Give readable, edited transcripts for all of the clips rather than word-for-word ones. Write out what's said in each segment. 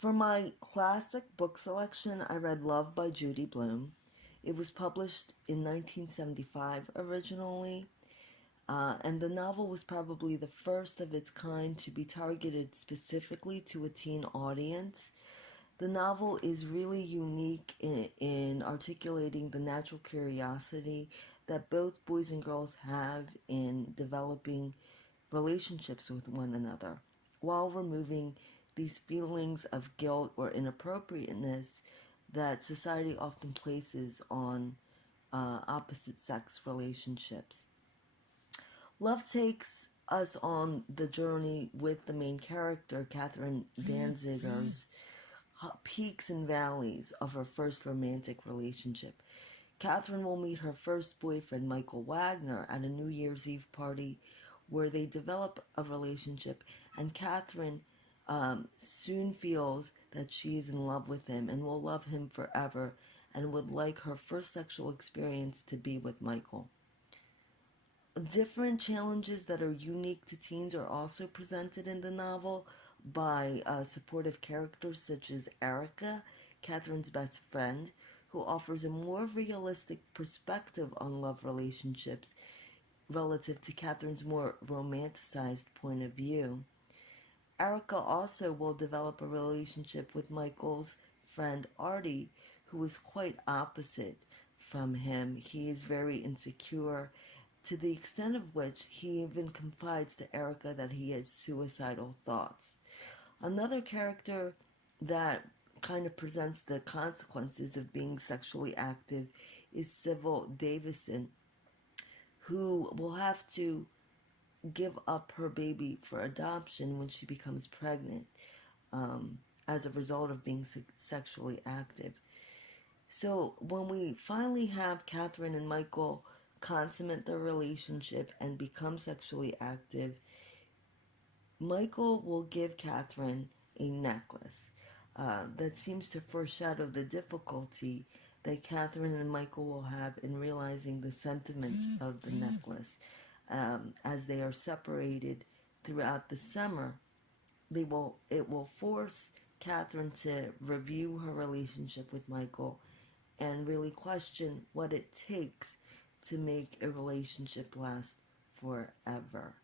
For my classic book selection, I read Love by Judy Blume. It was published in 1975 originally, and the novel was probably the first of its kind to be targeted specifically to a teen audience. The novel is really unique in articulating the natural curiosity that both boys and girls have in developing relationships with one another, while removing these feelings of guilt or inappropriateness that society often places on opposite sex relationships. Love takes us on the journey with the main character, Catherine Danziger's peaks and valleys of her first romantic relationship. Catherine will meet her first boyfriend, Michael Wagner, at a New Year's Eve party where they develop a relationship, and Catherine soon feels that she is in love with him and will love him forever and would like her first sexual experience to be with Michael. Different challenges that are unique to teens are also presented in the novel by supportive characters such as Erica, Catherine's best friend, who offers a more realistic perspective on love relationships relative to Catherine's more romanticized point of view. Erica also will develop a relationship with Michael's friend Artie, who is quite opposite from him. He is very insecure, to the extent of which he even confides to Erica that he has suicidal thoughts. Another character that kind of presents the consequences of being sexually active is Sybil Davison, who will have to give up her baby for adoption when she becomes pregnant as a result of being sexually active. So when we finally have Catherine and Michael consummate their relationship and become sexually active, Michael will give Catherine a necklace that seems to foreshadow the difficulty that Catherine and Michael will have in realizing the sentiments of the necklace. As they are separated throughout the summer, it will force Catherine to review her relationship with Michael and really question what it takes to make a relationship last forever.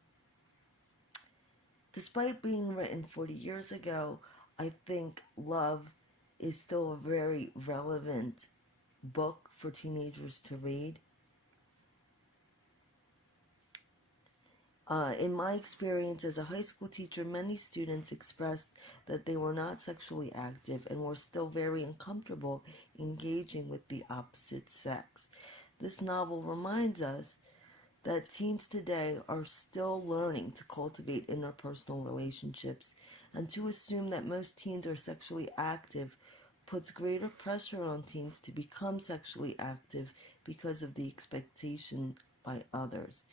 Despite being written 40 years ago, I think Love is still a very relevant book for teenagers to read. In my experience as a high school teacher, many students expressed that they were not sexually active and were still very uncomfortable engaging with the opposite sex. This novel reminds us that teens today are still learning to cultivate interpersonal relationships, and to assume that most teens are sexually active puts greater pressure on teens to become sexually active because of the expectation by others.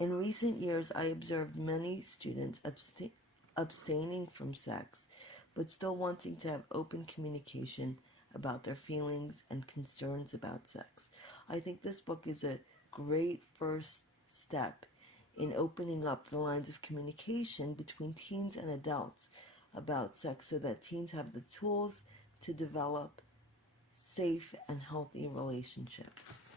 In recent years, I observed many students abstaining from sex, but still wanting to have open communication about their feelings and concerns about sex. I think this book is a great first step in opening up the lines of communication between teens and adults about sex so that teens have the tools to develop safe and healthy relationships.